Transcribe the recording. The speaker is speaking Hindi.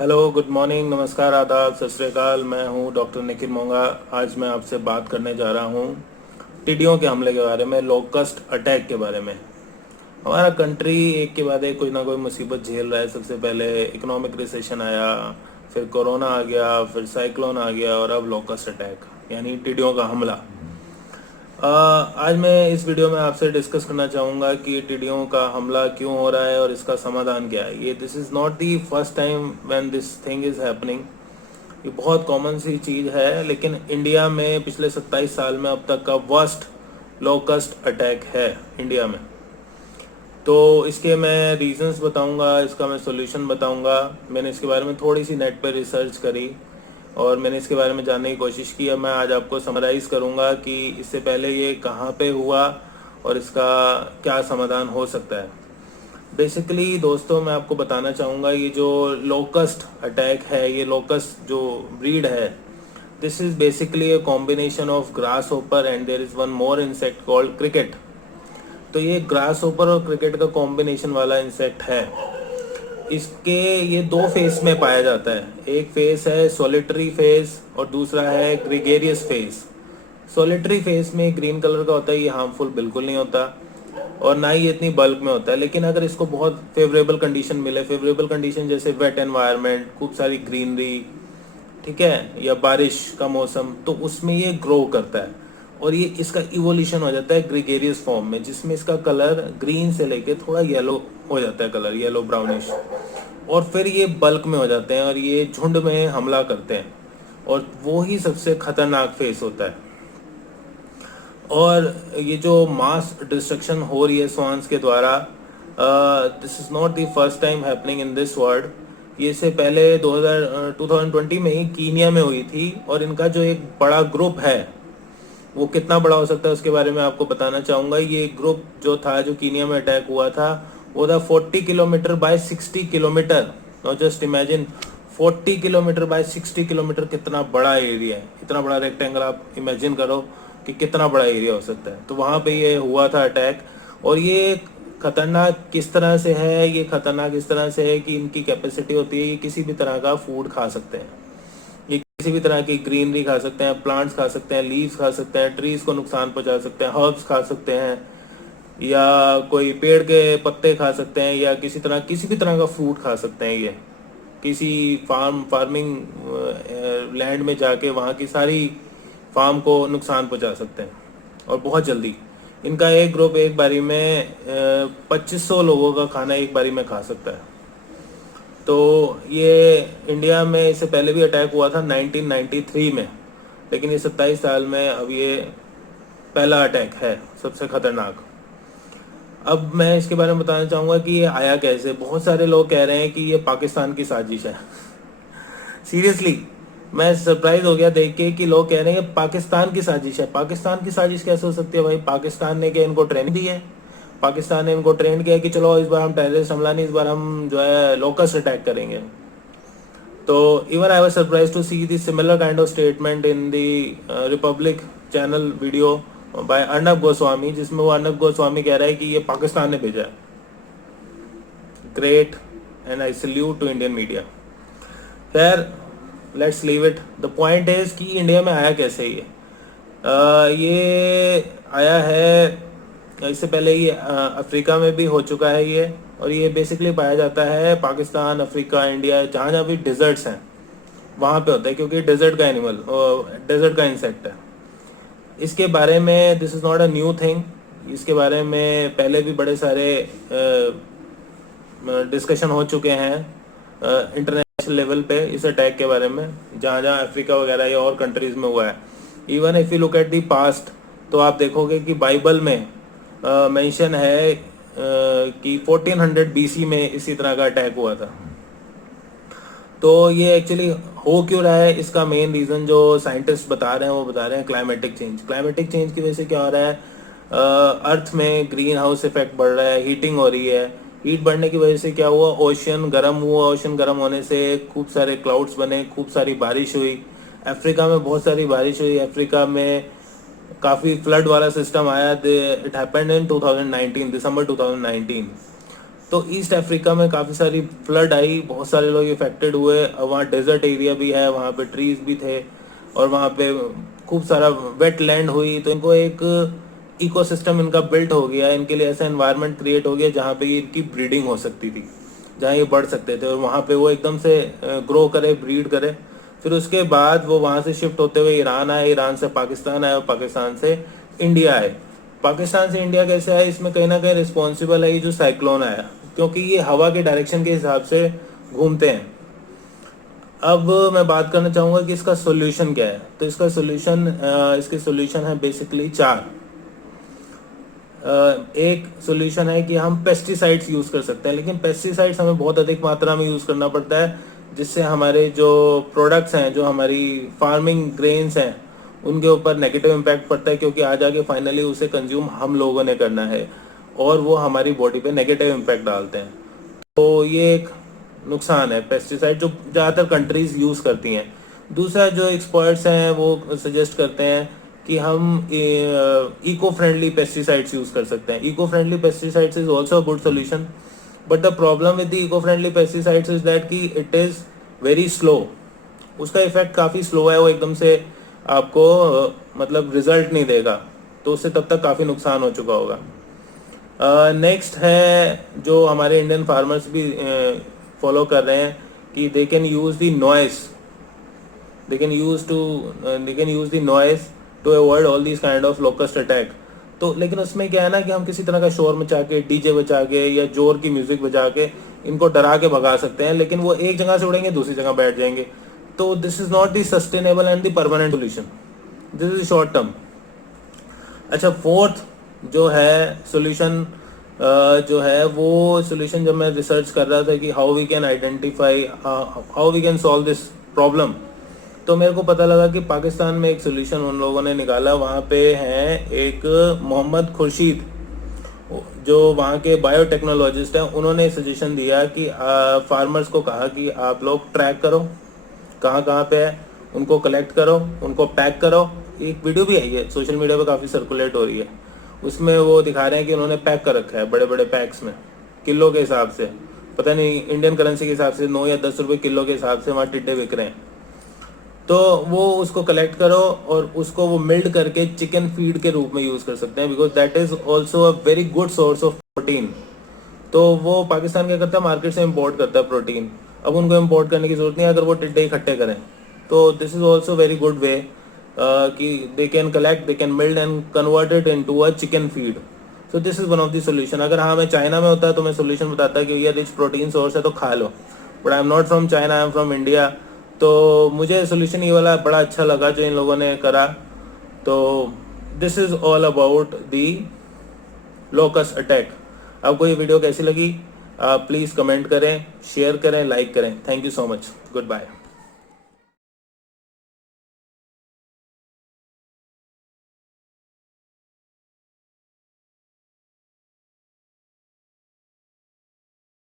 हेलो, गुड मॉर्निंग, नमस्कार, आदाब, सत श्री अकाल। मैं हूं डॉक्टर निखिल मोंगा। आज मैं आपसे बात करने जा रहा हूं टिड्डियों के हमले के बारे में, लोकस्ट अटैक के बारे में। हमारा कंट्री एक के बाद एक कोई ना कोई मुसीबत झेल रहा है। सबसे पहले इकोनॉमिक रिसेशन आया, फिर कोरोना आ गया, फिर साइक्लोन आ गया और अब लोकस्ट अटैक यानी टिड्डियों का हमला। आज मैं इस वीडियो में आपसे डिस्कस करना चाहूँगा कि टिड्डियों का हमला क्यों हो रहा है और इसका समाधान क्या है। ये this is not the first time when this thing is happening. ये बहुत कॉमन सी चीज़ है, लेकिन इंडिया में पिछले 27 साल में अब तक का वर्स्ट लोकस्ट अटैक है इंडिया में। तो इसके मैं रीजंस बताऊंगा, इसका मैं सॉल्यूशन बताऊंगा। मैंने इसके बारे में थोड़ी सी नेट पर रिसर्च करी और मैंने इसके बारे में जानने की कोशिश की। अब मैं आज आपको समराइज़ करूंगा कि इससे पहले ये कहाँ पे हुआ और इसका क्या समाधान हो सकता है। बेसिकली दोस्तों, मैं आपको बताना चाहूँगा ये जो लोकस्ट अटैक है, ये लोकस्ट जो ब्रीड है, this is basically a combination of grasshopper and there is one more insect called cricket. तो ये ग्रास होपर और क्रिकेट का कॉम्बिनेशन वाला इंसेक्ट है। इसके ये दो फेस में पाया जाता है। एक फेस है सोलिटरी फेस और दूसरा है ग्रेगेरियस फेस। सोलिटरी फेस में ग्रीन कलर का होता है, ये हार्मफुल बिल्कुल नहीं होता और ना ही इतनी बल्क में होता है। लेकिन अगर इसको बहुत फेवरेबल कंडीशन मिले, फेवरेबल कंडीशन जैसे वेट एनवायरनमेंट, खूब सारी ग्रीनरी, ठीक है, या बारिश का मौसम, तो उसमें ये ग्रो करता है और ये इसका इवोल्यूशन हो जाता है ग्रेगेरियस फॉर्म में, जिसमें इसका कलर ग्रीन से लेके थोड़ा येलो हो जाता है, कलर येलो ब्राउनिश, और फिर ये बल्क में हो जाते हैं और ये झुंड में हमला करते हैं और वो ही सबसे खतरनाक फेस होता है। और ये जो मास डिस्ट्रक्शन हो रही है स्वान्स के द्वारा, this is not the first time happening in this world. ये से पहले 2020 में ही कीनिया में हुई थी और इनका जो एक बड़ा ग्रुप है, वो कितना बड़ा हो सकता है उसके बारे में आपको बताना चाहूँगा। ये ग्रुप जो था, जो कीनिया में अटैक हुआ था, वो था 40 kilometre bye 60 kilometre. Now just imagine 40 kilometre bye 60 kilometre, कितना बड़ा एरिया है। इतना बड़ा रेक्टेंगल आप इमेजिन करो कि कितना बड़ा एरिया हो सकता है। तो वहाँ पे ये हुआ था अटैक। और ये खतरनाक किस तरह से है? ये खतरनाक इस तरह से है कि इनकी कैपेसिटी होती है, ये किसी भी तरह का फूड खा सकते हैं। ये किसी भी तरह की ग्रीनरी खा सकते हैं, प्लांट्स खा सकते हैं, लीव्स खा सकते हैं, ट्रीज को नुकसान पहुंचा सकते हैं, हर्ब्स खा सकते हैं, या कोई पेड़ के पत्ते खा सकते हैं, या किसी भी तरह का फ्रूट खा सकते हैं। ये किसी फार्मिंग लैंड में जाके वहाँ की सारी फार्म को नुकसान पहुंचा सकते हैं और बहुत जल्दी। इनका एक ग्रुप एक बारी में 2500 लोगों का खाना एक बारी में खा सकता है। तो ये इंडिया में इससे पहले भी अटैक हुआ था 1993 में, लेकिन ये 27 साल में अब ये पहला अटैक है, सबसे खतरनाक। अब मैं इसके बारे में बताना चाहूँगा कि ये आया कैसे। बहुत सारे लोग कह रहे हैं कि ये पाकिस्तान की साजिश है। सीरियसली मैं सरप्राइज हो गया देख के कि लोग कह रहे हैं कि पाकिस्तान की साजिश है। पाकिस्तान की साजिश कैसे हो सकती है भाई? पाकिस्तान ने क्या इनको ट्रेनिंग दी है? पाकिस्तान ने इनको ट्रेन किया कि चलो इस बार हम टेररिस्ट हमला नहीं, इस बार हम जो है लोकस्ट अटैक करेंगे। तो even I was surprise to see this similar kind of statement in the Republic channel video by Arnab Goswami, जिसमें वो अर्नब गोस्वामी कह रहा है कि ये पाकिस्तान ने भेजा है। Great, and I salute to Indian media. खैर, let's leave it. The point is कि इंडिया में आया कैसे ये आया है। इससे पहले ये अफ्रीका में भी हो चुका है ये, और ये बेसिकली पाया जाता है पाकिस्तान, अफ्रीका, इंडिया, जहाँ जहाँ भी डिजर्ट्स हैं वहाँ पे होता है, क्योंकि डेजर्ट का एनिमल, डेजर्ट का इंसेक्ट है। इसके बारे में this is not a new thing. इसके बारे में पहले भी बड़े सारे डिस्कशन हो चुके हैं इंटरनेशनल लेवल पे इस अटैक के बारे में, जहाँ जहाँ अफ्रीका वगैरह या और कंट्रीज में हुआ है। Even if you look at the past, तो आप देखोगे कि बाइबल में मेंशन है कि 1400 बीसी में इसी तरह का अटैक हुआ था। तो ये एक्चुअली हो क्यों रहा है? इसका मेन रीज़न जो साइंटिस्ट बता रहे हैं, वो बता रहे हैं क्लाइमेटिक चेंज। क्लाइमेटिक चेंज की वजह से क्या हो रहा है? अर्थ में ग्रीन हाउस इफेक्ट बढ़ रहा है, हीटिंग हो रही है। हीट बढ़ने की वजह से क्या हुआ? ओशन गर्म हुआ। ओशन गर्म होने से खूब सारे क्लाउड्स बने, खूब सारी बारिश हुई। अफ्रीका में बहुत सारी बारिश हुई। अफ्रीका में काफ़ी फ्लड वाला सिस्टम आया। इट हैपेंड इन 2019, दिसंबर 2019। तो ईस्ट अफ्रीका में काफ़ी सारी फ्लड आई, बहुत सारे लोग इफेक्टेड हुए। वहाँ डेजर्ट एरिया भी है, वहाँ पे ट्रीज भी थे और वहाँ पे खूब सारा वेट लैंड हुई। तो इनको एक इकोसिस्टम इनका बिल्ट हो गया, इनके लिए ऐसा एनवायरनमेंट क्रिएट हो गया जहाँ पे ये इनकी ब्रीडिंग हो सकती थी, जहाँ ये बढ़ सकते थे और वहाँ पे वो एकदम से ग्रो करे, ब्रीड करे। फिर उसके बाद वो वहाँ से शिफ्ट होते हुए ईरान आए, ईरान से पाकिस्तान आए और पाकिस्तान से इंडिया आए। पाकिस्तान से इंडिया कैसे आए, इसमें कहीं ना कहीं रिस्पॉन्सिबल है ये जो साइक्लोन आया, क्योंकि ये हवा के डायरेक्शन के हिसाब से घूमते हैं। अब मैं बात करना चाहूँगा कि इसका सोल्यूशन क्या है। तो इसका सोल्यूशन इसके सोल्यूशन है बेसिकली चार। एक सोल्यूशन है कि हम पेस्टिसाइड्स यूज़ कर सकते हैं, लेकिन पेस्टिसाइड्स हमें बहुत अधिक मात्रा में यूज़ करना पड़ता है, जिससे हमारे जो प्रोडक्ट्स हैं, जो हमारी फार्मिंग ग्रेन्स हैं, उनके ऊपर नेगेटिव इम्पैक्ट पड़ता है, क्योंकि आ जाके फाइनली उसे कंज्यूम हम लोगों ने करना है और वो हमारी बॉडी पे नेगेटिव इम्पैक्ट डालते हैं। तो ये एक नुकसान है पेस्टिसाइड जो ज़्यादातर कंट्रीज यूज़ करती हैं। दूसरा, जो एक्सपर्ट्स हैं वो सजेस्ट करते हैं कि हम इको फ्रेंडली पेस्टिसाइड्स यूज़ कर सकते हैं। Eco friendly pesticides is also a good solution, but the problem with the eco friendly pesticides is that कि इट इज़ वेरी स्लो। उसका इफेक्ट काफ़ी स्लो है, वो एकदम से आपको मतलब रिजल्ट नहीं देगा, तो उससे तब तक काफ़ी नुकसान हो चुका होगा। नेक्स्ट है जो हमारे इंडियन फार्मर्स भी फॉलो कर रहे हैं कि they can use the noise, they can use the noise to avoid all these kind of locust attack। तो लेकिन उसमें क्या है ना कि हम किसी तरह का शोर मचा के, डीजे बजा के या जोर की म्यूजिक बजा के इनको डरा के भगा सकते हैं, लेकिन वो एक जगह से उड़ेंगे दूसरी जगह बैठ जाएंगे। तो this is not the sustainable and the permanent solution, this is short term. अच्छा, फोर्थ जो है सोल्यूशन जो है वो सोल्यूशन जब मैं रिसर्च कर रहा था कि how we can identify, how we can solve this problem, तो मेरे को पता लगा कि पाकिस्तान में एक सोल्यूशन उन लोगों ने निकाला। वहाँ पे हैं एक मोहम्मद खुर्शीद, जो वहाँ के बायोटेक्नोलॉजिस्ट हैं। उन्होंने सजेशन दिया कि फार्मर्स को कहा कि आप लोग ट्रैक करो कहाँ कहाँ पे है, उनको कलेक्ट करो, उनको पैक करो। एक वीडियो भी आई है सोशल मीडिया पे, काफ़ी सर्कुलेट हो रही है। उसमें वो दिखा रहे हैं कि उन्होंने पैक कर रखा है बड़े बड़े पैक्स में, किलो के हिसाब से, पता नहीं इंडियन करेंसी के हिसाब से 9 या 10 रुपए किलो के हिसाब से वहाँ टिड्डे बिक रहे हैं। तो वो उसको कलेक्ट करो और उसको वो मिल्ड करके चिकन फीड के रूप में यूज कर सकते हैं, because that is also a very good source of protein. तो वो पाकिस्तान क्या करता है, मार्केट से इम्पोर्ट करता है प्रोटीन। अब उनको इम्पोर्ट करने की जरूरत नहीं है अगर वो टिड्डे इकट्ठे करें। तो this is also very good way कि they can collect, they can milled and convert it into a chicken feed. So this is one of the solution. अगर हाँ मैं चाइना में होता तो मैं सोल्यूशन बताता कि ये रिच प्रोटीन सोर्स है तो खा लो, but I am not from China, I am from India. तो मुझे सोल्यूशन ये वाला बड़ा अच्छा लगा जो इन लोगों ने करा। तो this is all about the locust attack. आपको ये वीडियो कैसी लगी, प्लीज़ कमेंट करें, शेयर करें, लाइक करें। Thank you so much, good bye.